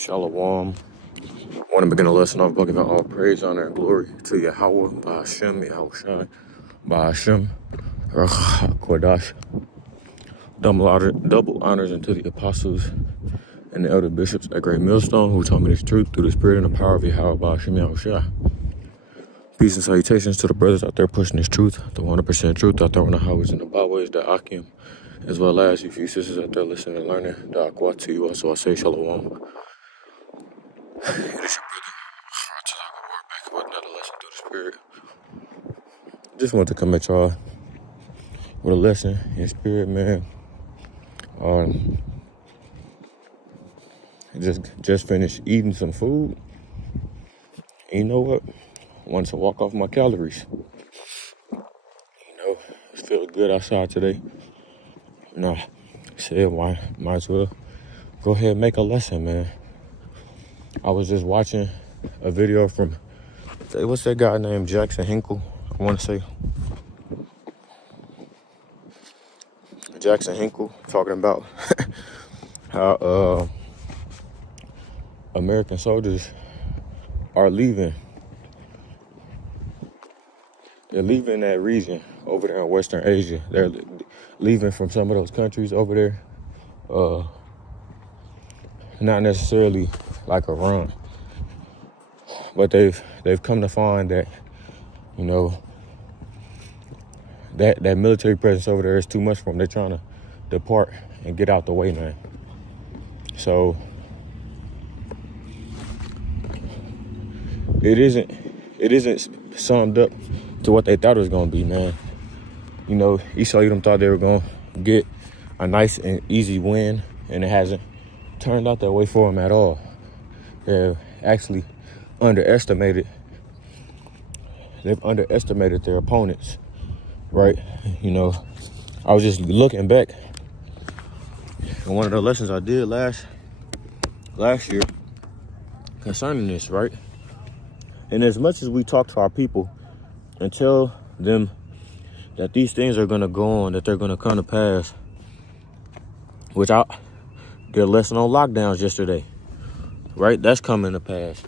Shalom. I want to begin a lesson off by giving all praise, honor, and glory to Yahweh, Ba'ashem, Yahushai, Ba'ashem, Rach Kodash. Double honors unto the apostles and the elder bishops at Great Millstone who taught me this truth through the spirit and the power of Yahweh, Ba'ashem, Yahushai. Peace and salutations to the brothers out there pushing this truth, the 100% truth out there on the highways and the byways, the Akim, as well as you few sisters out there listening and learning, the Akwa to you. Also, I say Shalom. It is your brother, back with another lesson through the spirit. Just want to come at y'all with a lesson in spirit, man. Just finished eating some food. And you know what? Wanted to walk off my calories. It feels good outside today. I said, might as well go ahead and make a lesson, man. I was just watching a video from, what's that guy named Jackson Hinkle? I want to say. Jackson Hinkle talking about how American soldiers are leaving. They're leaving that region over there in Western Asia. They're leaving from some of those countries over there. Not necessarily like Iran, but they've come to find that, that military presence over there is too much for them. They're trying to depart and get out the way, man. So it isn't summed up to what they thought it was gonna be, man. Esau Edom thought they were gonna get a nice and easy win, and it hasn't turned out that way for them at all. They've actually underestimated their opponents, right? I was just looking back at one of the lessons I did last year concerning this, right? And as much as we talk to our people and tell them that these things are going to go on, that they're going to come to pass, which I did a lesson on lockdowns yesterday, right? That's coming to pass.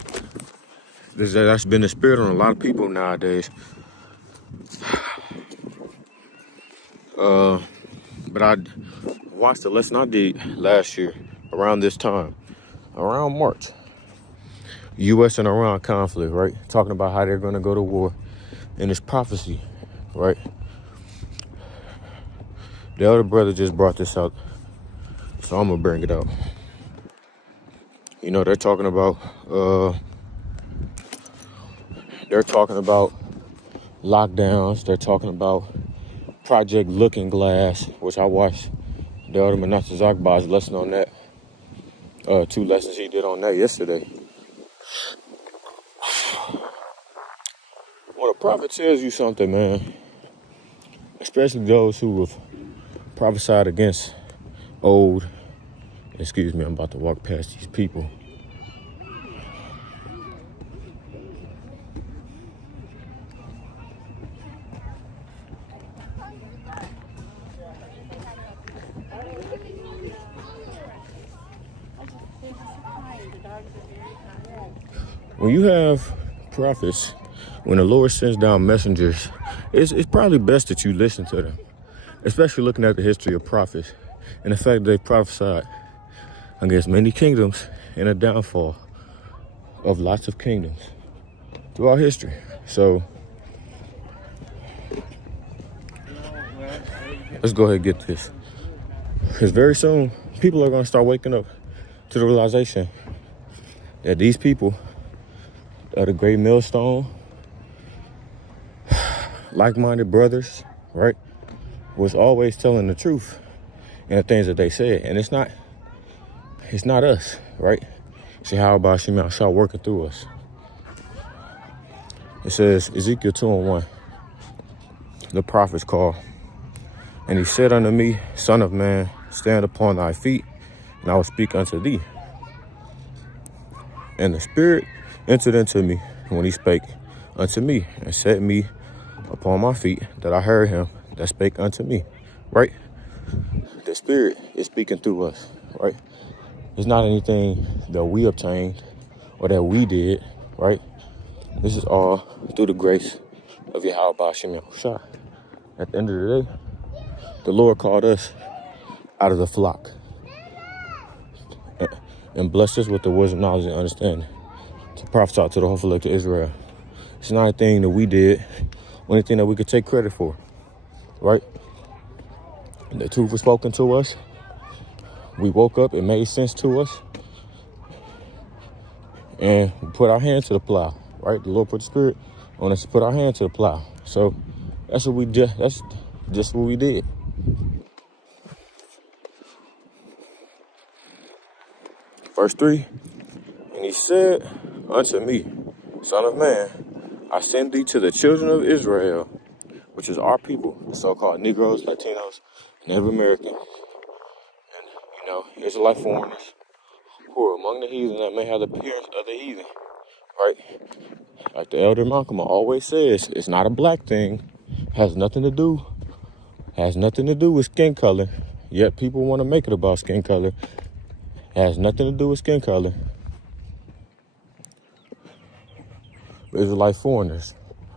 That's been the spirit on a lot of people nowadays. But I watched the lesson I did last year around this time, around March. U.S. and Iran conflict, right? Talking about how they're going to go to war. And it's prophecy, right? The elder brother just brought this out, so I'm going to bring it out. They're talking about lockdowns. They're talking about Project Looking Glass, which I watched the elder Manasseh Zakbai's lesson on that. 2 lessons he did on that yesterday. When a prophet tells you something, man, especially those who have prophesied against old, excuse me, I'm about to walk past these people. When you have prophets, when the Lord sends down messengers, it's probably best that you listen to them, especially looking at the history of prophets and the fact that they prophesied against many kingdoms and a downfall of lots of kingdoms throughout history. So let's go ahead and get this, because very soon people are going to start waking up to the realization that these people are the Great Millstone, like-minded brothers, right, was always telling the truth and the things that they said. And it's not us, right? See how about Shema Shah working through us. It says, Ezekiel 2:1, the prophet's call. And he said unto me, Son of man, stand upon thy feet, and I will speak unto thee. And the Spirit entered into me when he spake unto me, and set me upon my feet, that I heard him that spake unto me, right? The Spirit is speaking through us, right? It's not anything that we obtained or that we did, right? This is all through the grace of Yahweh Ba'ashem Yahushua. At the end of the day, the Lord called us out of the flock and blessed us with the wisdom, knowledge, and understanding to prophesy to the whole elect of Israel. It's not anything that we did or anything that we could take credit for, right? The truth was spoken to us. We woke up, it made sense to us, and we put our hand to the plow, right? The Lord put the Spirit on us to put our hand to the plow. So that's what we did. That's just what we did. Verse 3, and he said unto me, Son of man, I send thee to the children of Israel, which is our people, the so-called Negroes, Latinos, Native American, and, Israelite foreigners who are among the heathen that may have the appearance of the heathen, right? Like the elder Malcolm always says, it's not a black thing, has nothing to do with skin color, yet people want to make it about skin color. Has nothing to do with skin color. Israelite foreigners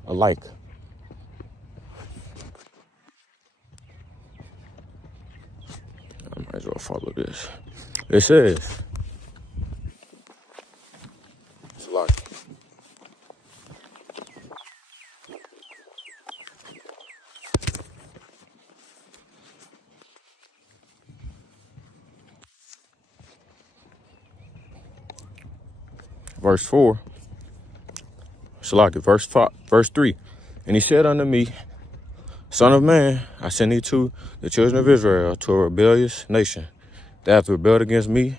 alike. I might as well follow this. It says, it's like, verse 4, Shalaki, verse 3. And he said unto me, Son of man, I send thee to the children of Israel, to a rebellious nation, that hath rebelled against me.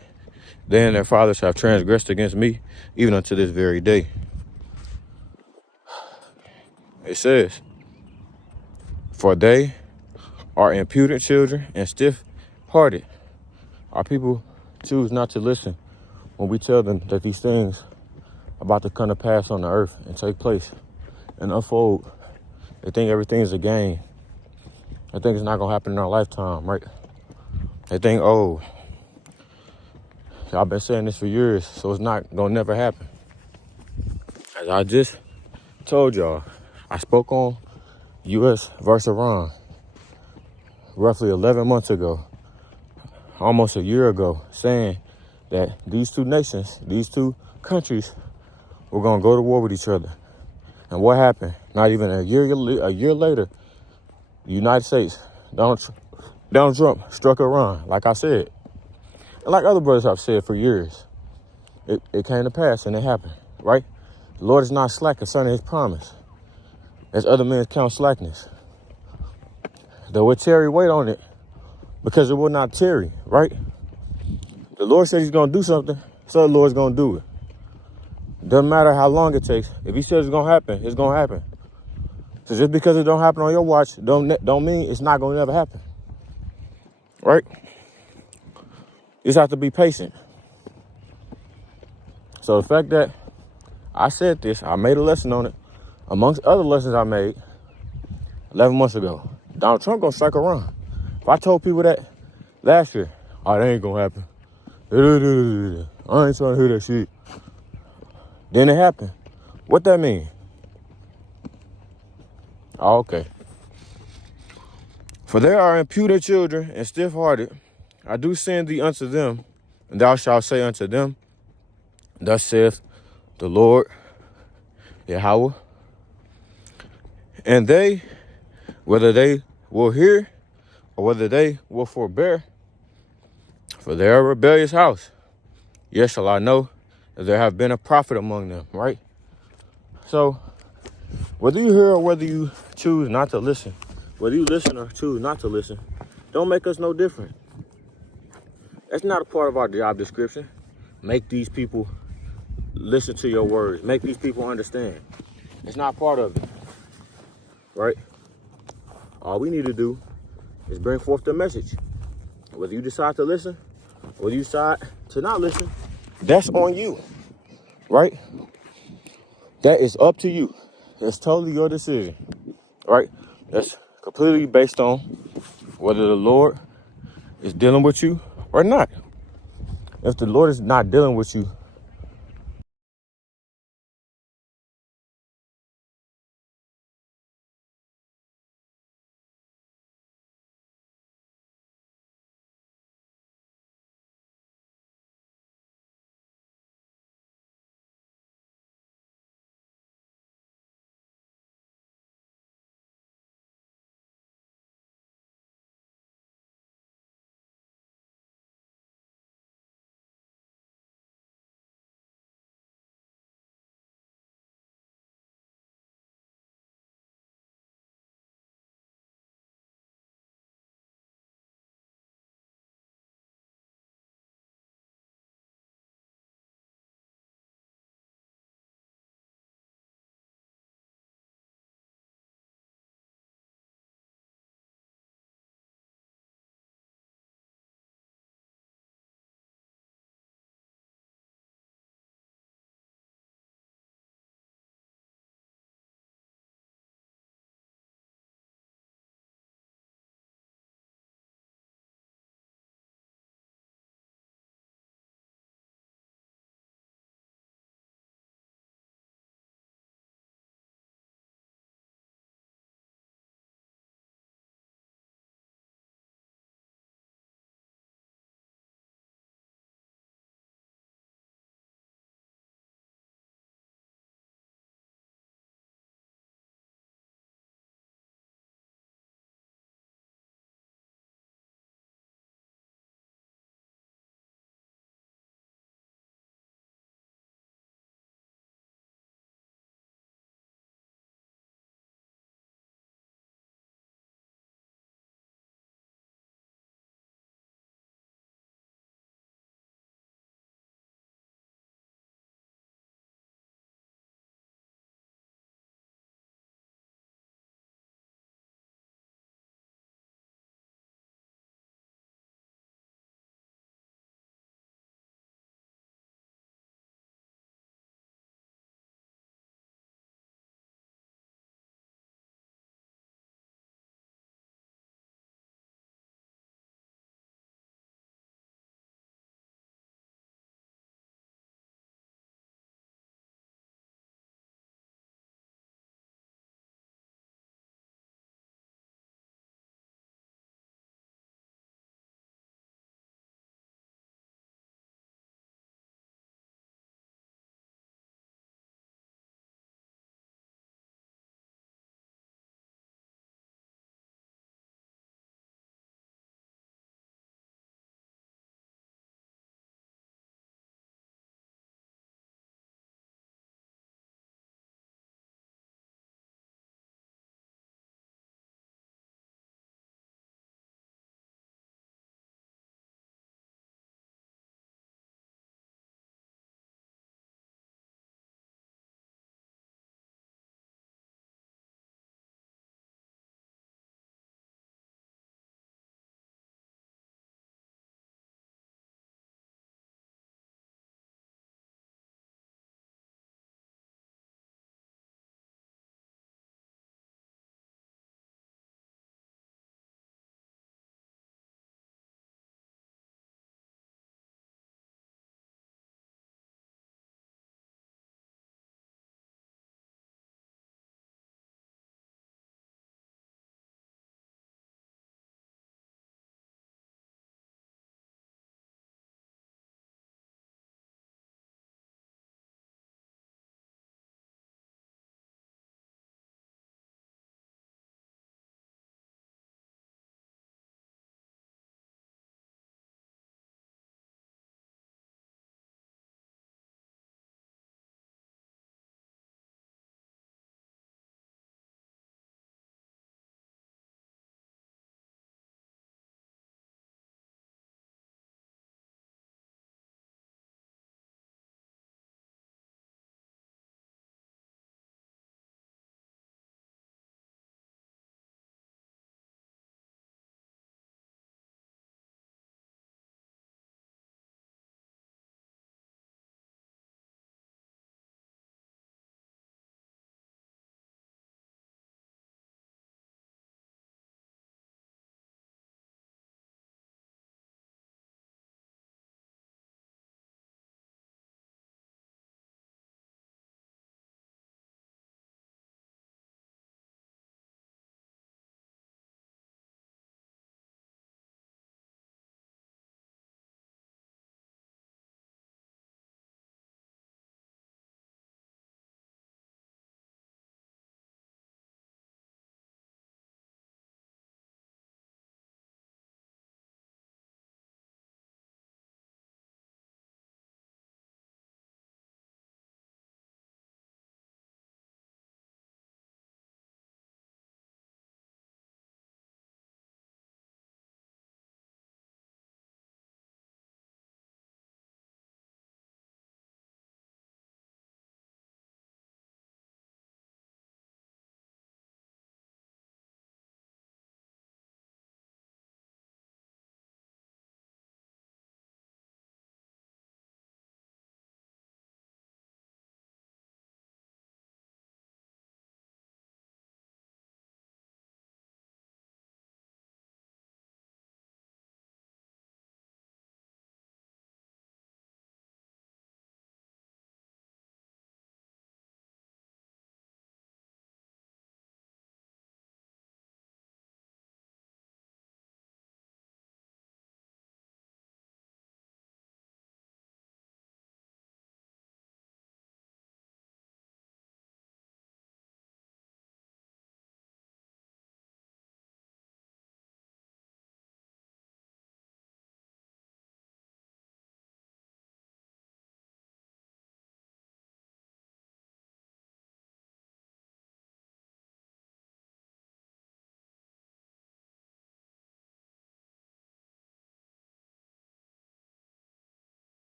They and their fathers have transgressed against me, even unto this very day. It says, for they are impudent children and stiff-hearted. Our people choose not to listen when we tell them that these things are about to come to pass on the earth and take place and unfold. They think everything is a game. They think it's not going to happen in our lifetime, right? They think, oh, I've been saying this for years, so it's not going to never happen. As I just told y'all, I spoke on U.S. versus Iran roughly 11 months ago, almost a year ago, saying that these two nations, these two countries, were going to go to war with each other. And what happened? Not even a year later, the United States, Donald Trump struck Iran, like I said. And like other brothers have said for years, it came to pass and it happened, right? The Lord is not slack concerning his promise, as other men count slackness. Though it tarry, wait on it, because it will not tarry, right? The Lord said he's going to do something, so the Lord's going to do it. Doesn't matter how long it takes. If he says it's going to happen, it's going to happen. So just because it don't happen on your watch, don't mean it's not going to never happen. Right? You just have to be patient. So the fact that I said this, I made a lesson on it, amongst other lessons I made 11 months ago. Donald Trump going to strike Iran. If I told people that last year, oh, that ain't going to happen. I ain't trying to hear that shit. Then it happened. What that mean? Oh, okay. For there are impudent children and stiff-hearted. I do send thee unto them, and thou shalt say unto them, thus saith the Lord, Yahweh. And they, whether they will hear or whether they will forbear, for they are a rebellious house, yes shall I know that there have been a prophet among them, right? So, whether you hear or whether you choose not to listen, whether you listen or choose not to listen, don't make us no different. That's not a part of our job description. Make these people listen to your words. Make these people understand. It's not part of it, right? All we need to do is bring forth the message. Whether you decide to listen, whether you decide to not listen, that's on you, right? That is up to you. It's totally your decision, right? That's completely based on whether the Lord is dealing with you or not. if the Lord is not dealing with you